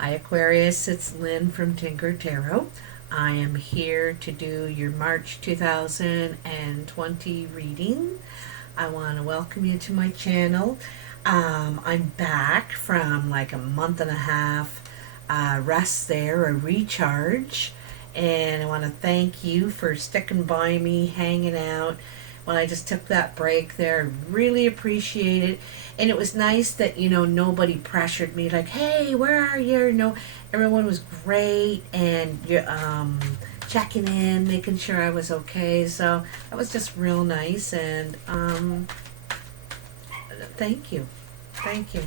Hi Aquarius, it's Lynn from Tinker Tarot. I am here to do your March 2020 reading. I want to welcome you to my channel. I'm back from like a month and a half rest there, a recharge. And I want to thank you for sticking by me, hanging out when I just took that break there. Really appreciate it. And it was nice that, nobody pressured me like, hey, where are you? No, everyone was great and checking in, making sure I was okay. So that was just real nice. And thank you. Thank you.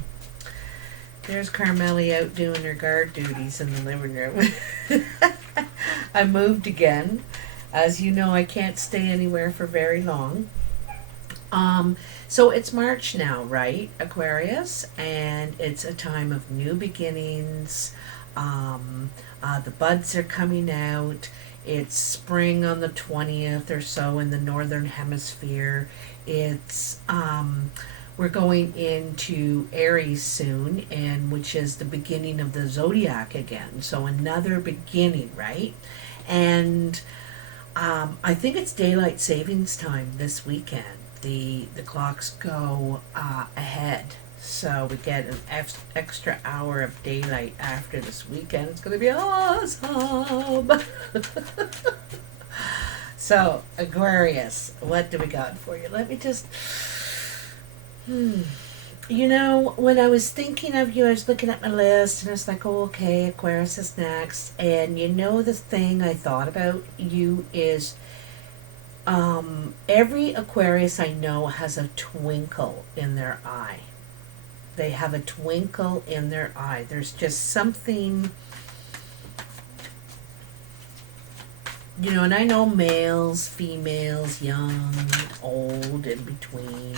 There's Carmelli out doing her guard duties in the living room. I moved again. As you know, I can't stay anywhere for very long. So it's March now, right, Aquarius? And it's a time of new beginnings. The buds are coming out. It's spring on the 20th or so in the northern hemisphere. It's we're going into Aries soon, and which is the beginning of the zodiac again. So another beginning, right? And I think it's daylight savings time this weekend. The clocks go ahead, so we get an extra hour of daylight after this weekend. It's going to be awesome. So Aquarius, what do we got for you? Let me just when I was thinking of you, I was looking at my list and I was like, oh, okay, Aquarius is next. And the thing I thought about you is every Aquarius I know has a twinkle in their eye. They have a twinkle in their eye. There's just something, and I know males, females, young, old, in between.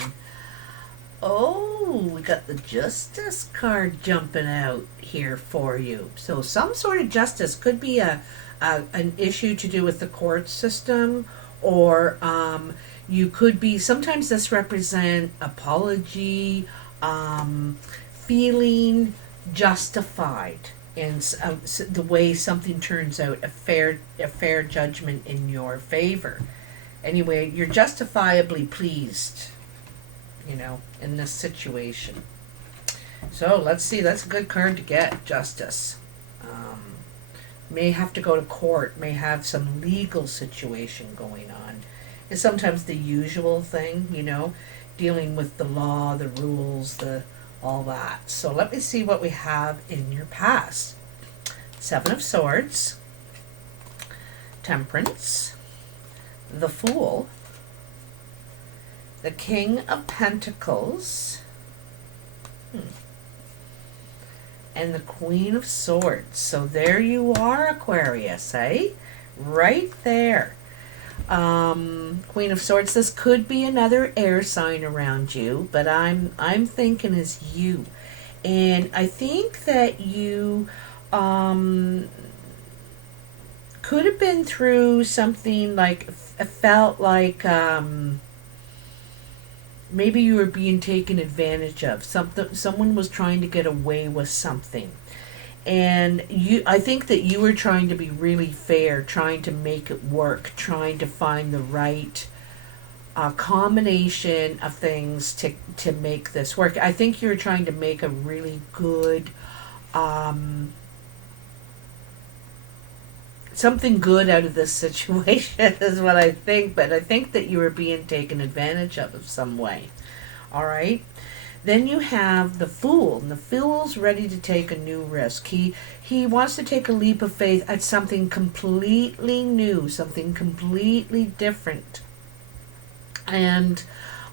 Oh, we got the justice card jumping out here for you. So some sort of justice could be an issue to do with the court system, or you could be, sometimes this represent apology, feeling justified in the way something turns out, a fair judgment in your favor. Anyway, you're justifiably pleased, in this situation. So let's see, that's a good card to get, justice. May have to go to court, may have some legal situation going on. It's sometimes the usual thing, dealing with the law, the rules, all that. So let me see what we have in your past. 7 of Swords, Temperance, the Fool, the King of Pentacles, and the Queen of Swords. So there you are, Aquarius, eh? Right there. Queen of Swords. This could be another air sign around you, but I'm thinking as you, and I think that you could have been through something like felt like maybe you were being taken advantage of. Someone was trying to get away with something. And I think that you were trying to be really fair, trying to make it work, trying to find the right combination of things to make this work. I think you were trying to make a really good something good out of this situation is what I think, but I think that you were being taken advantage of some way. All right. Then you have the Fool, and the Fool's ready to take a new risk. He wants to take a leap of faith at something completely new, something completely different. And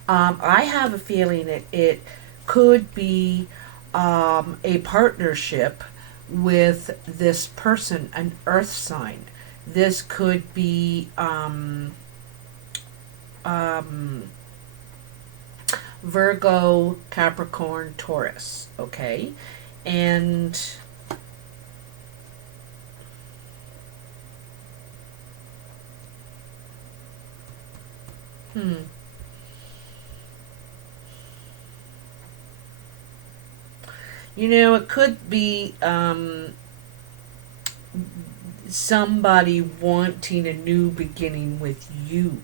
I have a feeling it could be a partnership with this person, an earth sign. This could be Virgo, Capricorn, Taurus, okay? And You know, it could be somebody wanting a new beginning with you,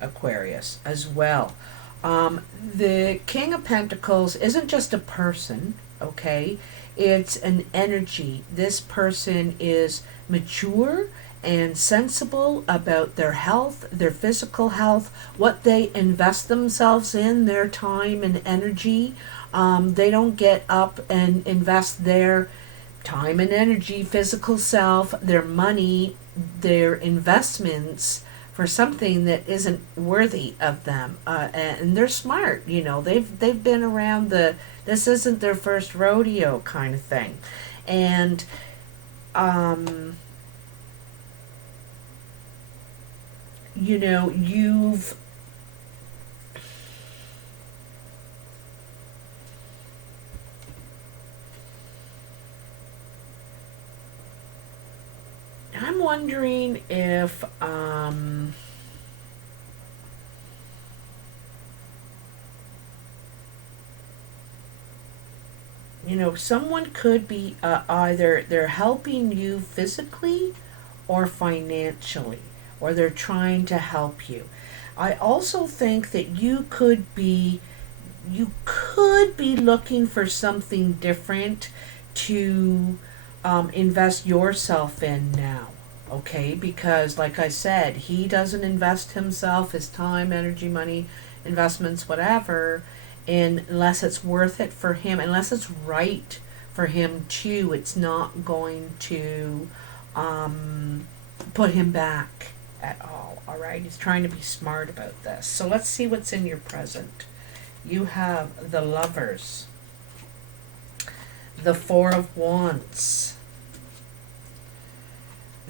Aquarius, as well. The King of Pentacles isn't just a person, okay? It's an energy. This person is mature and sensible about their health, their physical health, what they invest themselves in, their time and energy. They don't get up and invest their time and energy, physical self, their money, their investments for something that isn't worthy of them. And they're smart, you know. They've been around the. This isn't their first rodeo kind of thing, and you know, you've. I'm wondering if you know, someone could be either they're helping you physically or financially, or they're trying to help you. I also think that you could be looking for something different to invest yourself in now. Okay, because like I said, he doesn't invest himself, his time, energy, money, investments, whatever, unless it's worth it for him, unless it's right for him too. It's not going to put him back at all. All right, he's trying to be smart about this. So let's see what's in your present. You have the Lovers, the Four of Wands,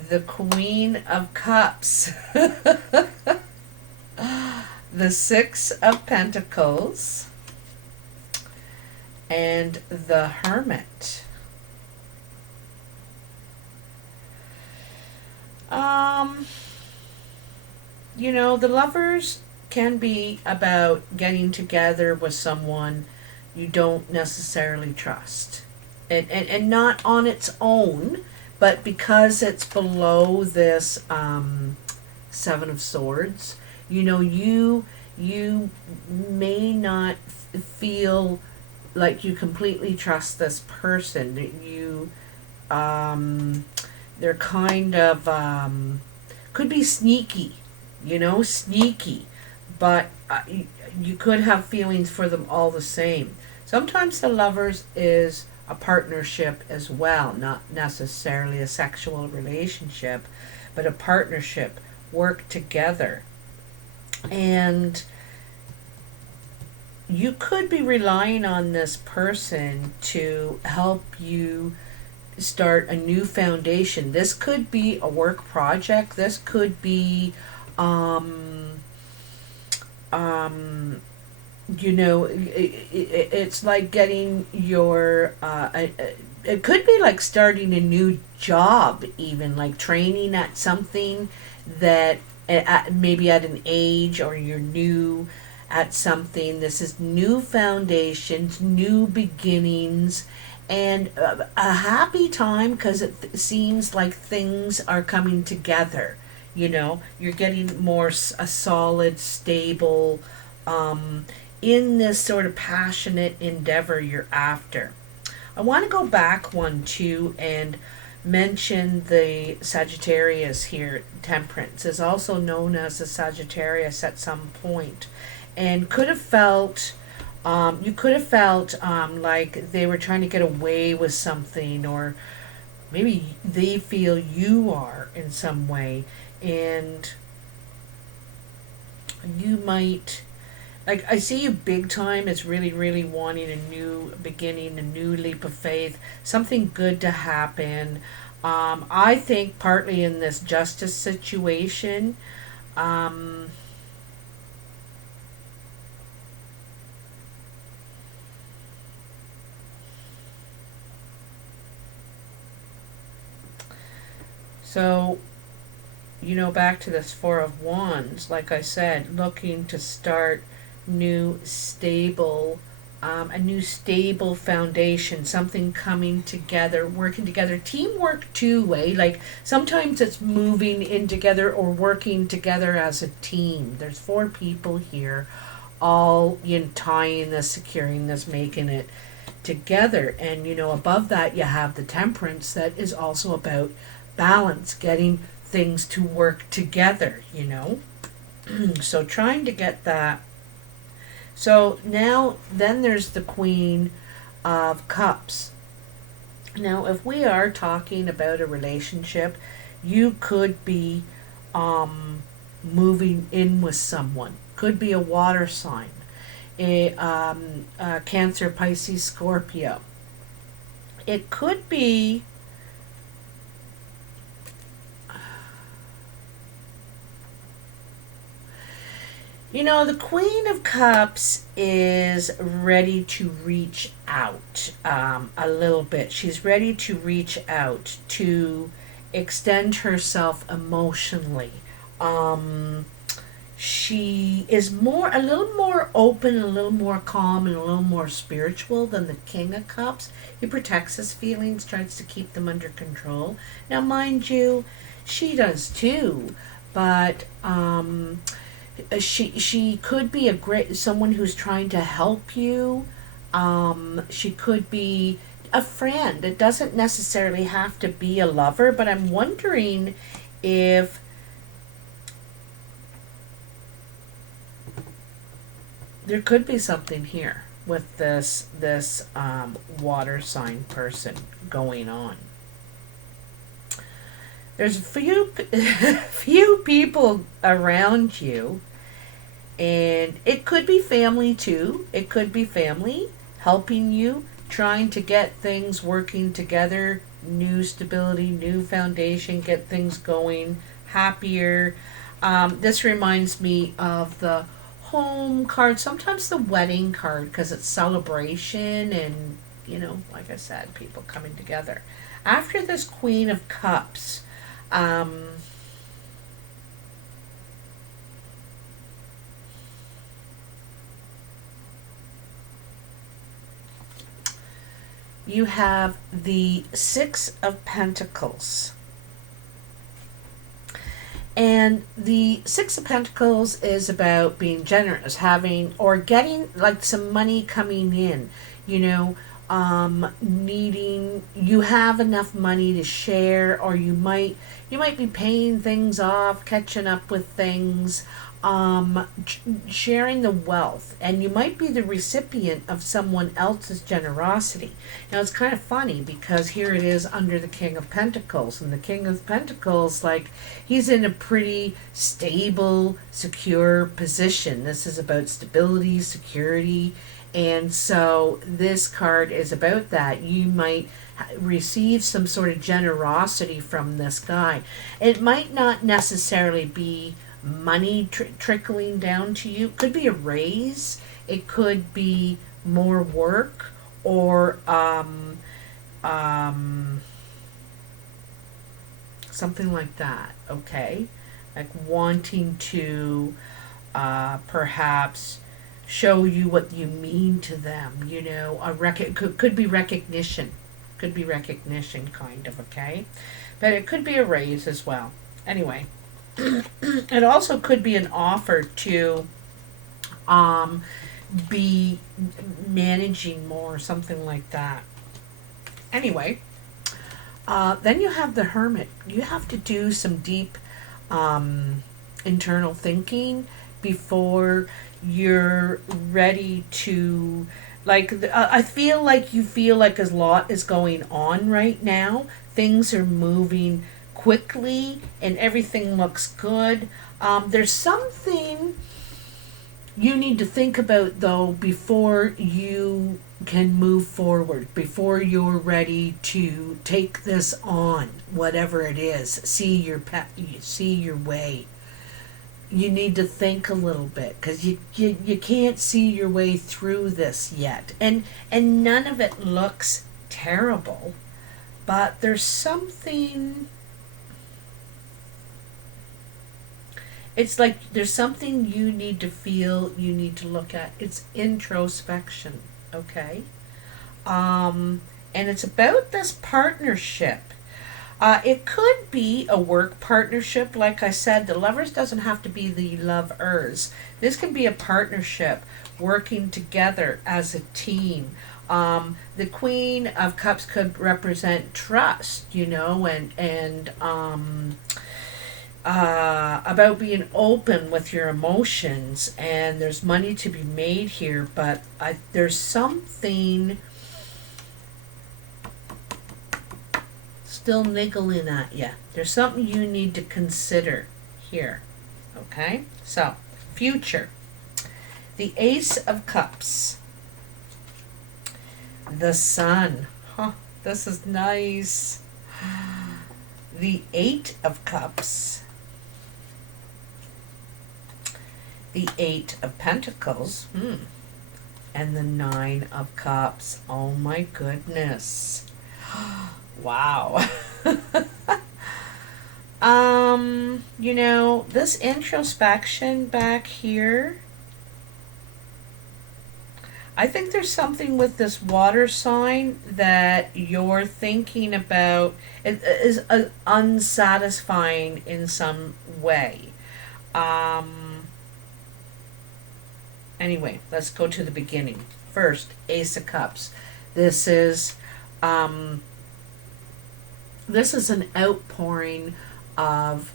the Queen of Cups, the Six of Pentacles, and the Hermit. Um, you know, the Lovers can be about getting together with someone you don't necessarily trust. And not on its own, but because it's below this Seven of Swords, you know, you may not feel like you completely trust this person. You they're kind of could be sneaky, you know, sneaky, but you could have feelings for them all the same. Sometimes the Lovers is a partnership as well, not necessarily a sexual relationship, but a partnership, work together. And you could be relying on this person to help you start a new foundation. This could be a work project. This could be you know, it's like getting your it could be like starting a new job, even like training at something that maybe at an age, or you're new at something. This is new foundations, new beginnings, and a happy time because it seems like things are coming together. You know, you're getting more a solid, stable, in this sort of passionate endeavor you're after. I want to go back one too and mention the Sagittarius here. Temperance is also known as the Sagittarius at some point, and could have felt you could have felt like they were trying to get away with something, or maybe they feel you are in some way, and you might, like, I see you big time as really, really wanting a new beginning, a new leap of faith, something good to happen. I think partly in this justice situation, um, so, you know, back to this Four of Wands, like I said, looking to start new, stable a new stable foundation, something coming together, working together. Teamwork two-way, like sometimes it's moving in together or working together as a team. There's 4 people here, all tying this, securing this, making it together. And above that you have the Temperance, that is also about balance, getting things to work together, so trying to get that. So now then there's the Queen of Cups. Now if we are talking about a relationship, you could be moving in with someone. Could be a water sign, a Cancer, Pisces, Scorpio. It could be the Queen of Cups is ready to reach out a little bit. She's ready to reach out, to extend herself emotionally. She is a little more open, a little more calm, and a little more spiritual than the King of Cups. He protects his feelings, tries to keep them under control. Now, mind you, she does too, but she could be someone who's trying to help you. She could be a friend. It doesn't necessarily have to be a lover, but I'm wondering if there could be something here with this water sign person going on. There's few people around you, and it could be family too. It could be family helping you, trying to get things working together, new stability, new foundation, get things going, happier. This reminds me of the home card, sometimes the wedding card, because it's celebration and, like I said, people coming together. After this Queen of Cups, you have the Six of Pentacles. And the Six of Pentacles is about being generous, having or getting like some money coming in, needing, you have enough money to share, or you might be paying things off, catching up with things, sharing the wealth, and you might be the recipient of someone else's generosity. Now it's kind of funny because here it is under the King of Pentacles, and the King of Pentacles, like, he's in a pretty stable, secure position. This is about stability, security, and so this card is about that. You might receive some sort of generosity from this guy. It might not necessarily be money trickling down to you. It could be a raise. It could be more work, or something like that. Okay, like wanting to perhaps show you what you mean to them. Could be recognition. Could be recognition, kind of. Okay, but it could be a raise as well. Anyway. It also could be an offer to be managing more, something like that. Anyway, then you have the Hermit. You have to do some deep internal thinking before you're ready to, I feel like you feel like a lot is going on right now. Things are moving quickly and everything looks good. There's something you need to think about, though, before you can move forward, before you're ready to take this on, whatever it is. See your way. You need to think a little bit, because you can't see your way through this yet, and none of it looks terrible, but there's something. It's like there's something you need to feel, you need to look at. It's introspection, okay? And it's about this partnership. It could be a work partnership. Like I said, the lovers doesn't have to be the lovers. This can be a partnership working together as a team. The Queen of Cups could represent trust, you know, and about being open with your emotions. And there's money to be made here, but there's something still niggling at you. There's something you need to consider here. Okay? So, future. The Ace of Cups. The Sun. Huh, this is nice. The Eight of Cups. The Eight of Pentacles. And the Nine of Cups. Oh my goodness. Wow. You know, this introspection back here, I think there's something with this water sign that you're thinking about. It is unsatisfying in some way. Anyway, let's go to the beginning. First, Ace of Cups. This is an outpouring of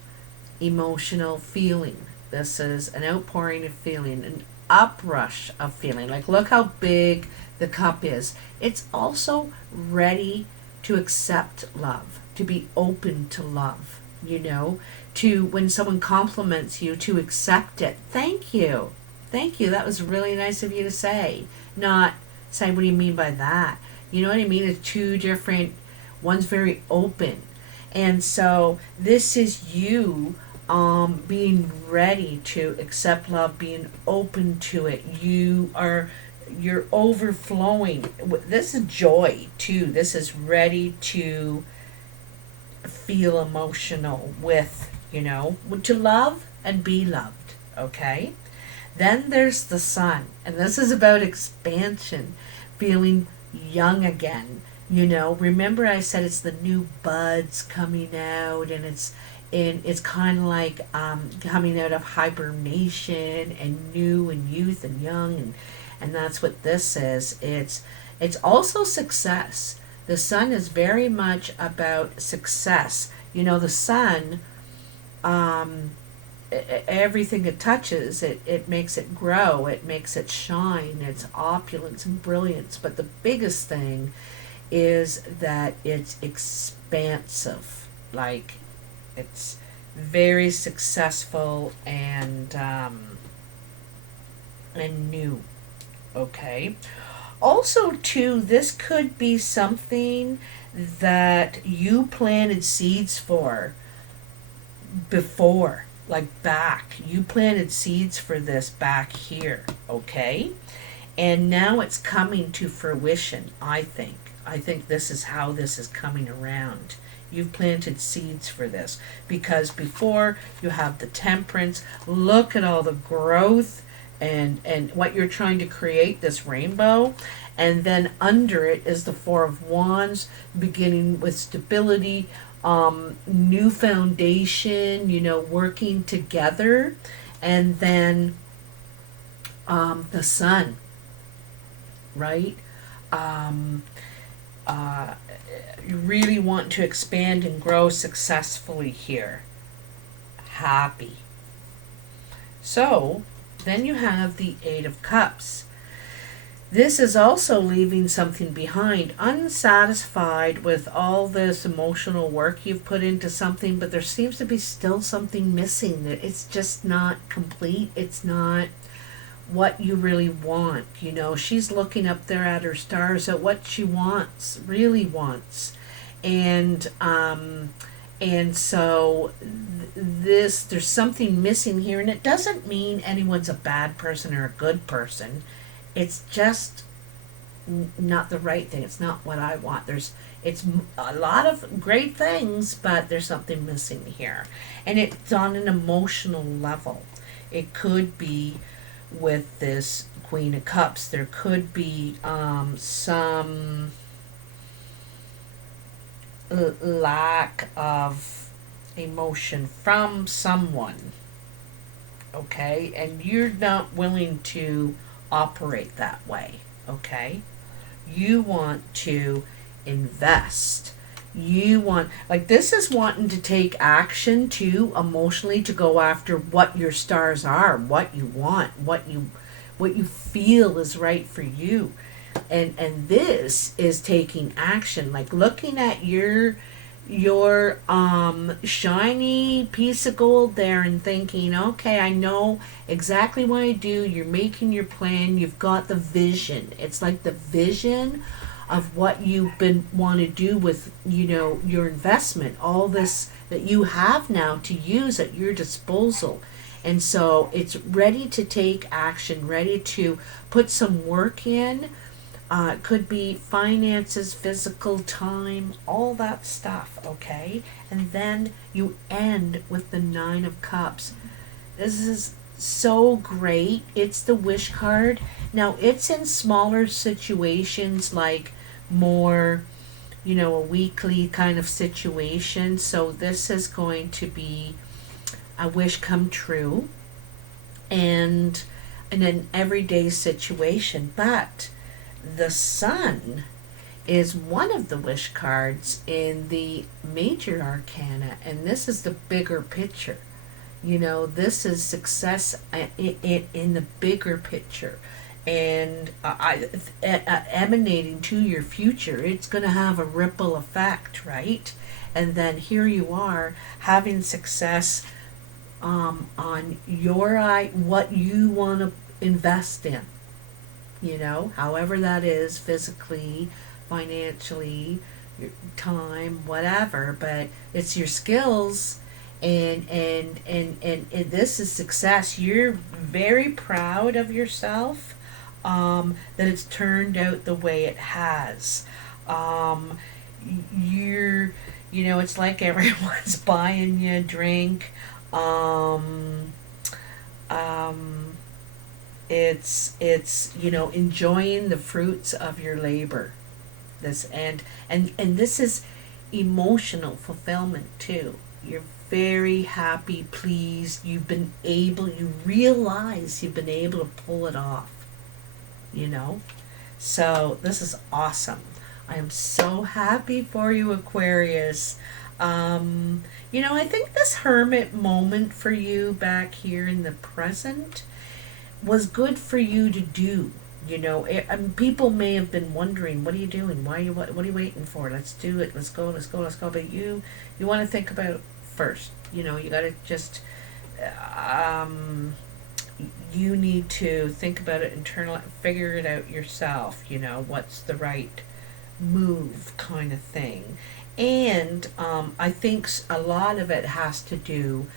emotional feeling. This is an outpouring of feeling, an uprush of feeling. Like, look how big the cup is. It's also ready to accept love, to be open to love, you know, to, when someone compliments you, to accept it. Thank you. Thank you. That was really nice of you to say. Not say, what do you mean by that? You know what I mean? It's two different, one's very open. And so this is you being ready to accept love, being open to it. You're overflowing. This is joy too. This is ready to feel emotional with, you know, to love and be loved. Okay? Then there's the Sun, and this is about expansion, feeling young again. You know, remember I said it's the new buds coming out, and it's kind of like coming out of hibernation and new and youth and young, and that's what this is. It's also success. The Sun is very much about success. You know, the Sun, everything it touches, it makes it grow, it makes it shine, it's opulence and brilliance. But the biggest thing is that it's expansive, like it's very successful and new. Okay. Also, too, this could be something that you planted seeds for before, like back. You planted seeds for this back here, okay? And now it's coming to fruition, I think. I think this is how this is coming around. You've planted seeds for this. Because before, you have the Temperance. Look at all the growth and what you're trying to create, this rainbow. And then under it is the Four of Wands, beginning with stability, new foundation, you know, working together. And then the Sun, right? You really want to expand and grow successfully here. Happy. So, then you have the Eight of Cups. This is also leaving something behind, unsatisfied with all this emotional work you've put into something, but there seems to be still something missing. It's just not complete. It's not what you really want. You know, she's looking up there at her stars at what she wants, really wants. And so there's something missing here, and it doesn't mean anyone's a bad person or a good person. It's just not the right thing. It's not what I want. It's a lot of great things, but there's something missing here. And it's on an emotional level. It could be with this Queen of Cups, there could be some lack of emotion from someone, okay? And you're not willing to operate that way, okay? You want to invest. You want, like, this is wanting to take action too, emotionally, to go after what your stars are, what you want, what you feel is right for you. And this is taking action, like looking at your shiny piece of gold there and thinking, okay, I know exactly what I do. You're making your plan, you've got the vision. It's like the vision of what you've been want to do with, you know, your investment, all this that you have now to use at your disposal. And so it's ready to take action, ready to put some work in. It could be finances, physical time, all that stuff, okay? And then you end with the Nine of Cups. This is so great. It's the wish card. Now, it's in smaller situations, like more, you know, a weekly kind of situation. So this is going to be a wish come true and in an everyday situation. But the Sun is one of the wish cards in the major arcana, and this is the bigger picture. You know, this is success in the bigger picture, and emanating to your future. It's going to have a ripple effect, right? And then here you are having success on what you want to invest in. You know, however that is, physically, financially, your time, whatever, but it's your skills, and this is success. You're very proud of yourself, that it's turned out the way it has. You're, you know, it's like everyone's buying you a drink. It's you know, enjoying the fruits of your labor. This and this is emotional fulfillment too. You're very happy, pleased. You realize you've been able to pull it off. You know, so this is awesome. I am so happy for you, Aquarius. You know, I think this hermit moment for you back here in the present was good for you to do. You know, people may have been wondering, what are you doing? What are you waiting for? Let's do it. Let's go. But you want to think about it first. You know, you got to just, you need to think about it internally, figure it out yourself. You know, what's the right move kind of thing. And I think a lot of it has to do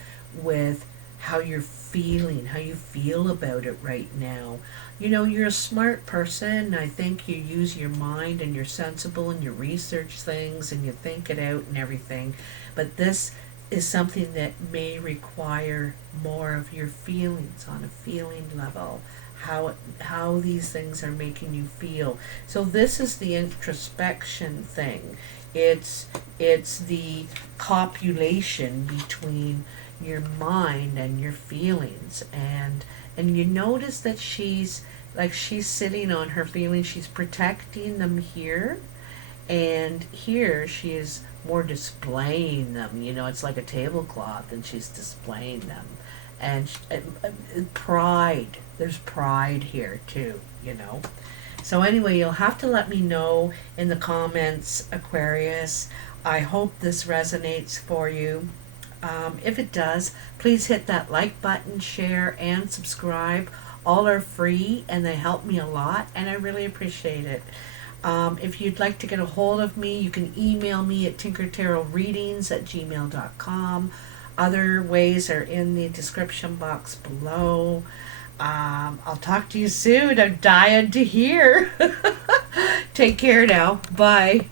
with how you're feeling, how you feel about it right now. You know, you're a smart person. I think you use your mind and you're sensible and you research things and you think it out and everything. But this is something that may require more of your feelings on a feeling level, how these things are making you feel. So this is the introspection thing. It's the copulation between your mind and your feelings, and you notice that she's sitting on her feelings. She's protecting them here, and here she is more displaying them. You know, it's like a tablecloth and she's displaying them. And pride, there's pride here too, you know. So anyway, you'll have to let me know in the comments, Aquarius. I hope this resonates for you. If it does, please hit that like button, share, and subscribe. All are free and they help me a lot, and I really appreciate it. If you'd like to get a hold of me, you can email me at tinkertarotreadings@gmail.com. Other ways are in the description box below. I'll talk to you soon. I'm dying to hear. Take care now. Bye.